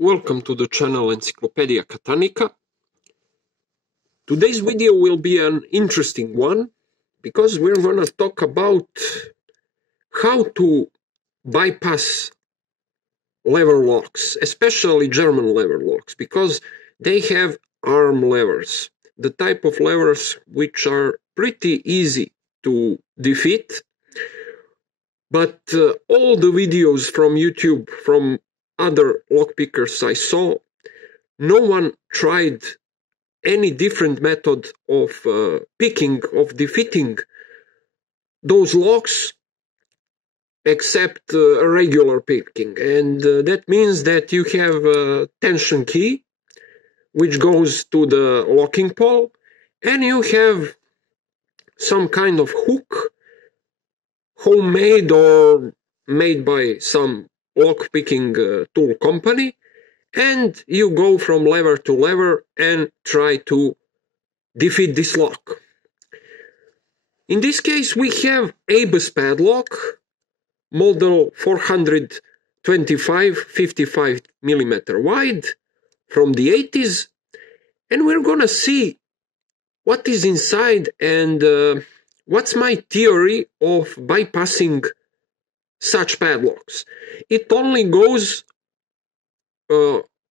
Welcome to the channel Encyclopedia Catanica. Today's video will be an interesting one because we're going to talk about how to bypass lever locks, especially German lever locks, because they have arm levers, the type of levers which are pretty easy to defeat. But all the videos from YouTube, from other lockpickers I saw, no one tried any different method of picking, of defeating those locks except regular picking. And that means that you have a tension key which goes to the locking pole, and you have some kind of hook, homemade or made by some lockpicking tool company, and you go from lever to lever and try to defeat this lock. In this case, we have ABUS padlock, model 425, 55 millimeter wide, from the 80s, and we're gonna see what is inside and what's my theory of bypassing such padlocks. It only goes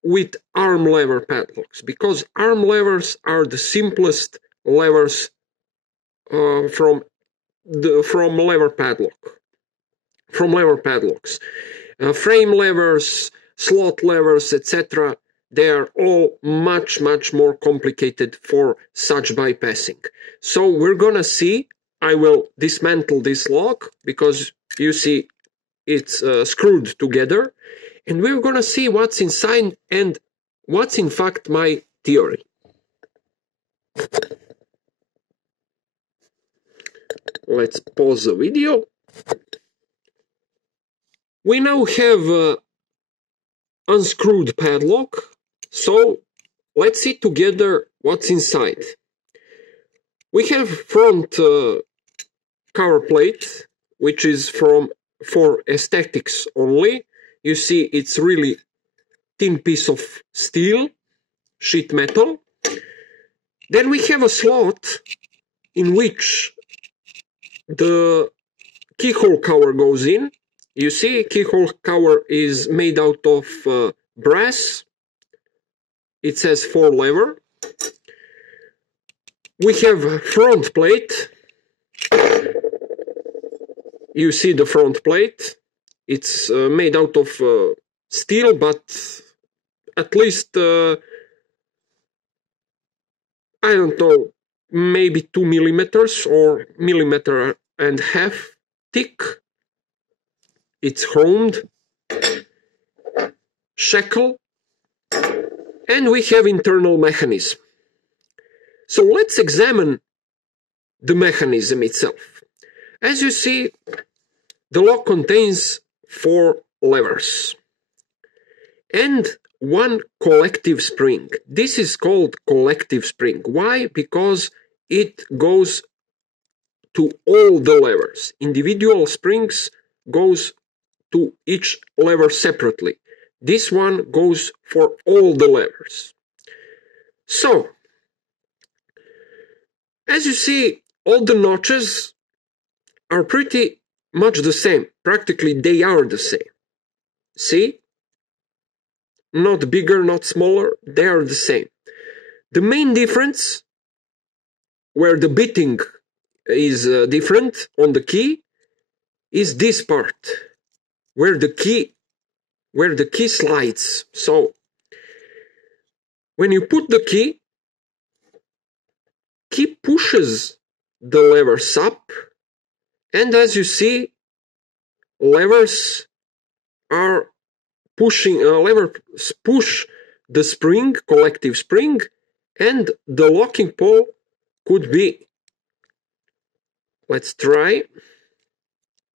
with arm lever padlocks, because arm levers are the simplest levers from lever padlocks. Frame levers, slot levers, etc. They are all much more complicated for such bypassing. So we're gonna see. I will dismantle this lock because you see it's screwed together, and we're gonna see what's inside and what's in fact my theory. Let's pause the video. We now have unscrewed padlock, so let's see together what's inside. We have front cover plate, which is for aesthetics only. You see it's really thin piece of steel, sheet metal. Then we have a slot in which the keyhole cover goes in. You see, keyhole cover is made out of brass. It says 4 lever. We have a front plate. You see the front plate. It's made out of steel, but at least, I don't know, maybe 2 millimeters or 1.5 millimeters thick. It's chromed, shekel, and we have internal mechanism. So let's examine the mechanism itself. As you see, the lock contains 4 levers and 1 collective spring. This is called collective spring. Why? Because it goes to all the levers. Individual springs goes to each lever separately. This one goes for all the levers. So, as you see, all the notches are pretty much the same. Practically they are the same. See? Not bigger, not smaller, they are the same. The main difference, where the bitting is different on the key, is this part, where the key slides. So when you put the key pushes the levers up, and as you see, levers are pushing, levers push the spring, collective spring, and the locking pole could be, let's try,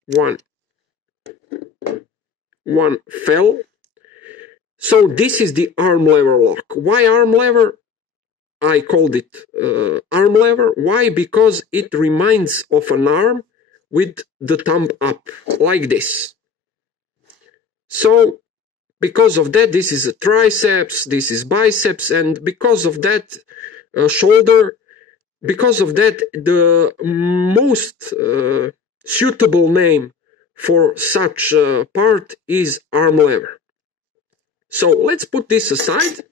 one fell. So this is the arm lever lock. Why arm lever? I called it arm lever. Why? Because it reminds of an arm with the thumb up, like this. So because of that, this is a triceps, this is biceps, and because of that, shoulder. Because of that, the most suitable name for such a part is arm lever. So let's put this aside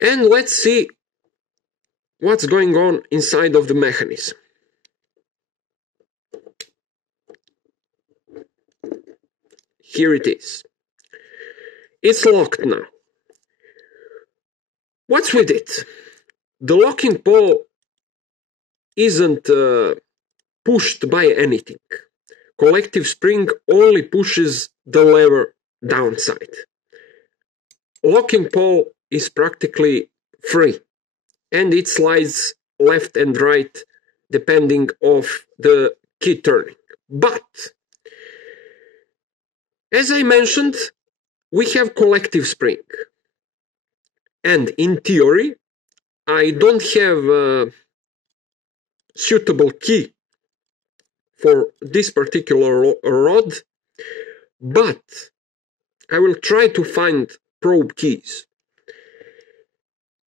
and let's see what's going on inside of the mechanism. Here it is. It's locked now. What's with it? The locking pole isn't pushed by anything. Collective spring only pushes the lever downside. Locking pole is practically free, and it slides left and right depending of the key turning. But, as I mentioned, we have collective spring. And in theory, I don't have a suitable key for this particular rod, but I will try to find probe keys.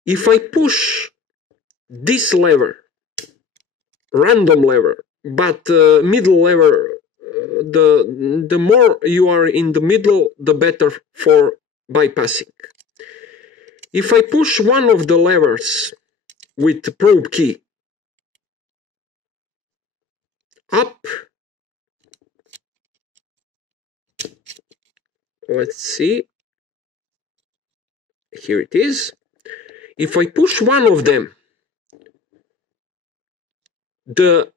If I push this lever, random lever, but middle lever, the more you are in the middle, the better for bypassing. If I push one of the levers with the probe key up, let's see, here it is. If I push one of them, the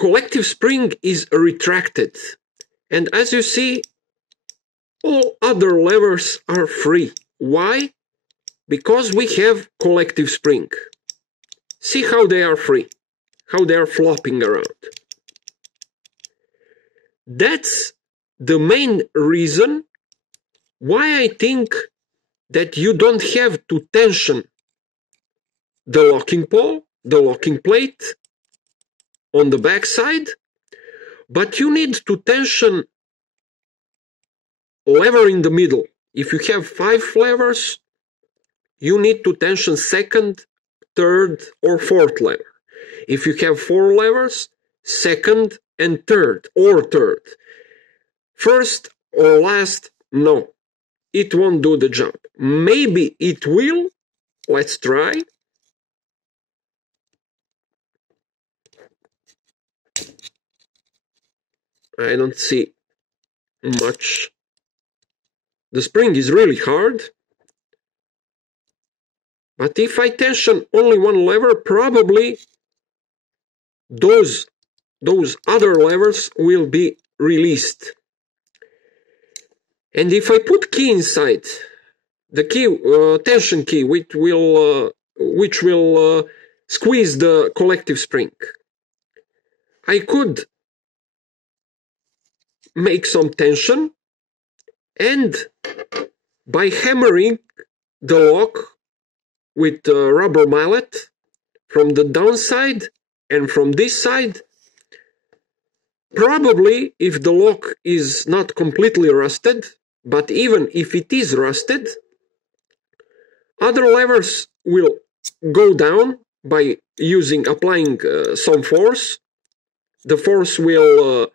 collective spring is retracted, and as you see, all other levers are free. Why? Because we have collective spring. See how they are free, how they are flopping around. That's the main reason why I think that you don't have to tension the locking pole, the locking plate on the back side, but you need to tension lever in the middle. If you have 5 levers, you need to tension second, third, or fourth lever. If you have 4 levers, second and third, or third. First or last, no. It won't do the job. Maybe it will. Let's try. I don't see much. The spring is really hard. But if I tension only one lever, probably those other levers will be released. And if I put key inside, the key, tension key, which will squeeze the collective spring, I could make some tension, and by hammering the lock with a rubber mallet from the downside and from this side, probably if the lock is not completely rusted, but even if it is rusted, other levers will go down by applying some force. The force will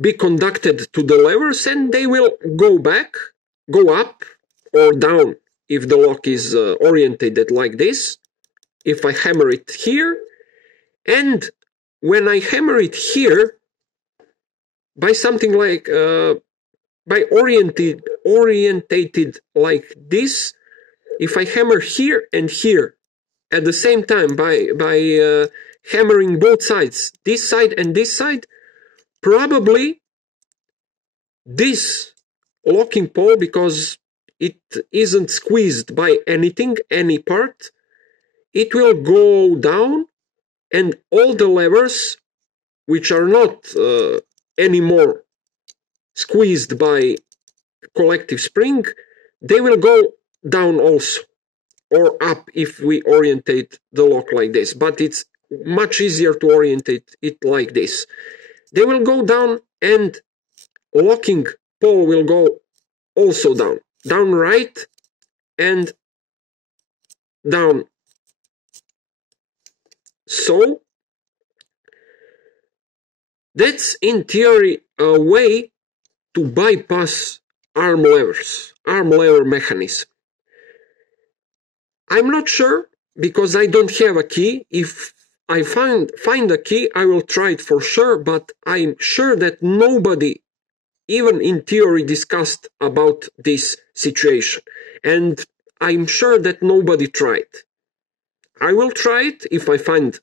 be conducted to the levers, and they will go up or down if the lock is orientated like this. If I hammer it here, and when I hammer it here, by something like by orientated like this, if I hammer here and here at the same time by hammering both sides, this side and this side, probably this locking pole, because it isn't squeezed by anything, any part, it will go down, and all the levers which are not anymore squeezed by collective spring, they will go down also, or up if we orientate the lock like this, but it's much easier to orientate it like this. They will go down, and locking pole will go also down. Down right and down. So that's in theory a way to bypass arm lever mechanism. I'm not sure because I don't have a key. If I find a key, I will try it for sure, but I'm sure that nobody, even in theory, discussed about this situation. And I'm sure that nobody tried. I will try it if I find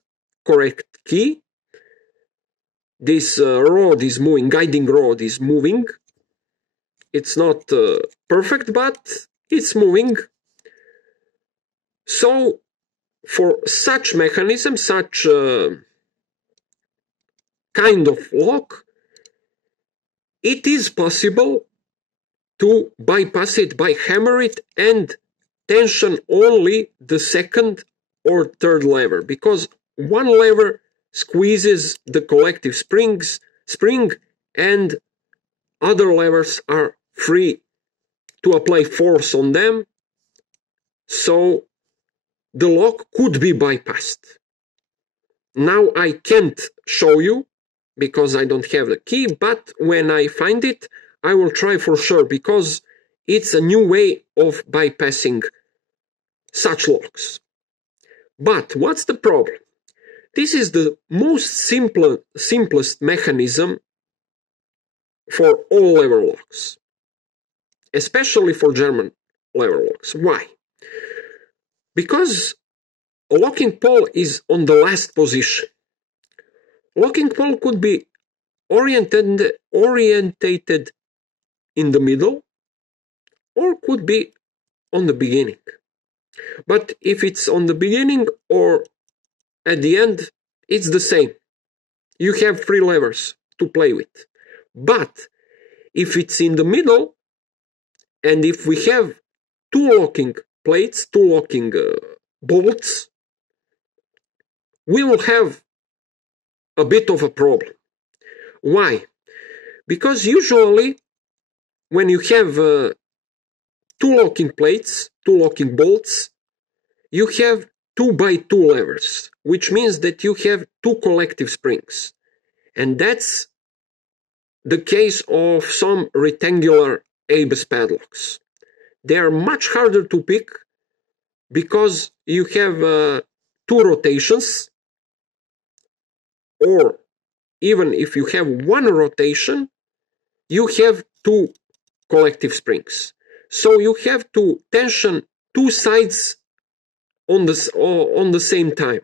correct key. This rod is moving, guiding rod is moving. It's not perfect, but it's moving. So for such mechanism, such kind of lock, it is possible to bypass it by hammer it and tension only the second or third lever, because one lever squeezes the collective spring and other levers are free to apply force on them, so the lock could be bypassed. Now I can't show you because I don't have the key, but when I find it, I will try for sure, because it's a new way of bypassing such locks. But what's the problem? This is the most simplest mechanism for all lever locks, especially for German lever locks. Why? Because a locking pole is on the last position. Locking pole could be orientated in the middle or could be on the beginning. But if it's on the beginning or at the end, it's the same. You have 3 levers to play with. But if it's in the middle, and if we have 2 locking plates, 2 locking bolts, we will have a bit of a problem. Why? Because usually when you have 2 locking plates, 2 locking bolts, you have 2 by 2 levers, which means that you have 2 collective springs. And that's the case of some rectangular ABS padlocks. They are much harder to pick because you have 2 rotations, or even if you have 1 rotation, you have 2 collective springs. So you have to tension 2 sides on the same time,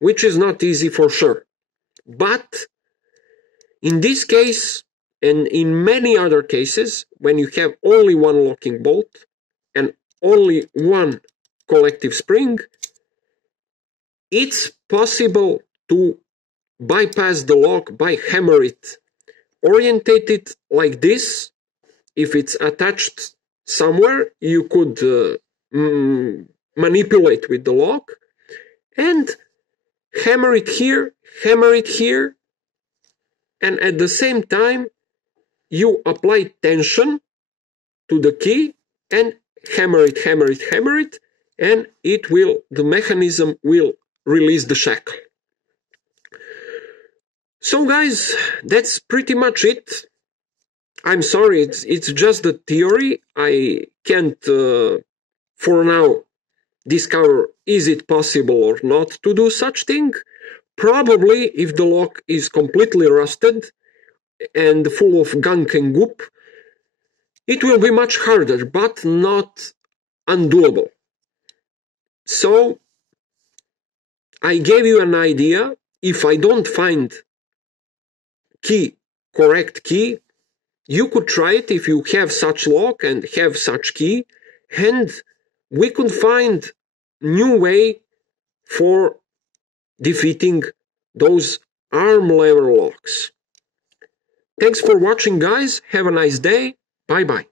which is not easy for sure. But in this case, and in many other cases, when you have only 1 locking bolt and only 1 collective spring, it's possible to bypass the lock by hammer it. Orientate it like this. If it's attached somewhere, you could manipulate with the lock and hammer it here, and at the same time you apply tension to the key and hammer it, and the mechanism will release the shackle. So guys, that's pretty much it. I'm sorry, it's just the theory. I can't for now discover is it possible or not to do such thing. Probably if the lock is completely rusted and full of gunk and goop, it will be much harder, but not undoable. So I gave you an idea. If I don't find correct key, you could try it if you have such lock and have such key, and we could find new way for defeating those arm lever locks. Thanks for watching, guys. Have a nice day. Bye-bye.